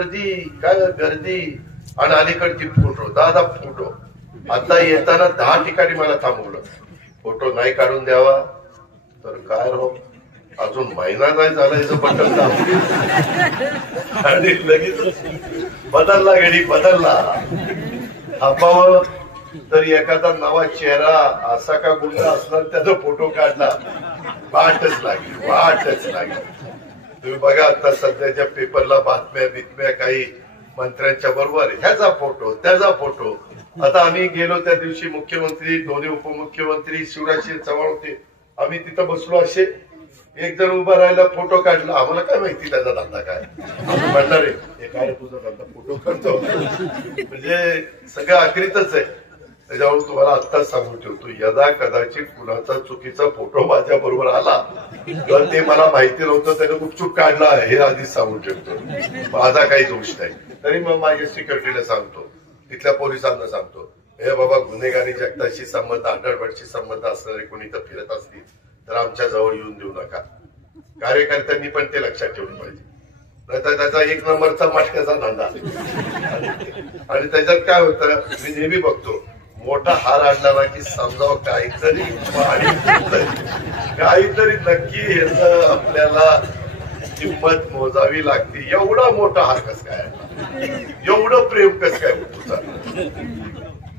गर्दी काय गर्दी आणि अलीकडची फोटो 10 फोटो. आता येताना 10 ठिकाणी मला थांबवलं, फोटो नाही काढून द्यावा. तर काय राव, अजून महिना नाही झाला याचं बटन दाबलं आणि लगेच बदलला, गडी बदलला. थांबावं तर एखादा नवा चेहरा असा का गुंडा असणार त्याचा फोटो काढला, वाटच लागली. तुम्ही बघा आता सध्याच्या पेपरला बातम्या बितम्या, काही मंत्र्यांच्या बरोबर ह्याचा फोटो त्याचा फोटो. आता आम्ही गेलो त्या दिवशी, मुख्यमंत्री, दोन्ही उपमुख्यमंत्री, शिवराज सिंह चव्हाण होते. आम्ही तिथं बसलो, असे एक जण उभा राहिला, फोटो काढला. आम्हाला काय माहिती त्याचा धंदा काय. म्हणणार हे काय तुझा धंदा, फोटो काढतो म्हणजे सगळं आखरीतच आहे. त्याच्यावर तुम्हाला आत्ताच सांगून ठेवतो, यदा कदाचित कुणाचा चुकीचा फोटो माझ्या बरोबर आला तर ते मला माहिती नव्हतं, त्याने गुपचूप काढला हे आधीच सांगून ठेवतो. माझा काही दोष नाही. तरी मग माझ्या सिक्युरिटीला सांगतो, तिथल्या पोलिसांना सांगतो, हे बाबा गुन्हेगारी जगताशी संबंध, अंडरवर्ल्डशी संबंध असणारे कोणी तर फिरत असतील तर आमच्या जवळ येऊन देऊ नका. कार्यकर्त्यांनी पण ते लक्षात ठेवलं पाहिजे. नाहीतर त्याचा 1 नंबरचा मटक्याचा धंदा. आणि त्याच्यात काय होतं, मी नेहमी बघतो, मोठा हार आणला की समजावं काहीतरी नक्की ह्याचं आपल्याला किंमत मोजावी लागते. एवढा मोठा हार कस काय, एवढं प्रेम कस काय तुझा.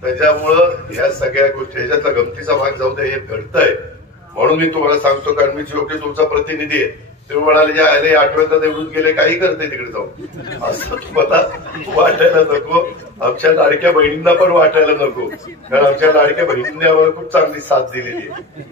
त्याच्यामुळं ह्या सगळ्या गोष्टी, ह्याच्यातला गमतीचा भाग जाऊ दे, हे घडतंय म्हणून मी तुम्हाला सांगतो. कारण मी शेवटी तुमचा प्रतिनिधी आहे. तुम्ही म्हणाले जे आले आठवड्यात निवडून गेले, काही करते तिकडे जाऊन, असं तुम्हाला वाटायला नको. आमच्या लाडक्या बहिणींना पण वाटायला नको, कारण आमच्या लाडक्या बहिणींनी आम्हाला खूप चांगली साथ दिलेली आहे.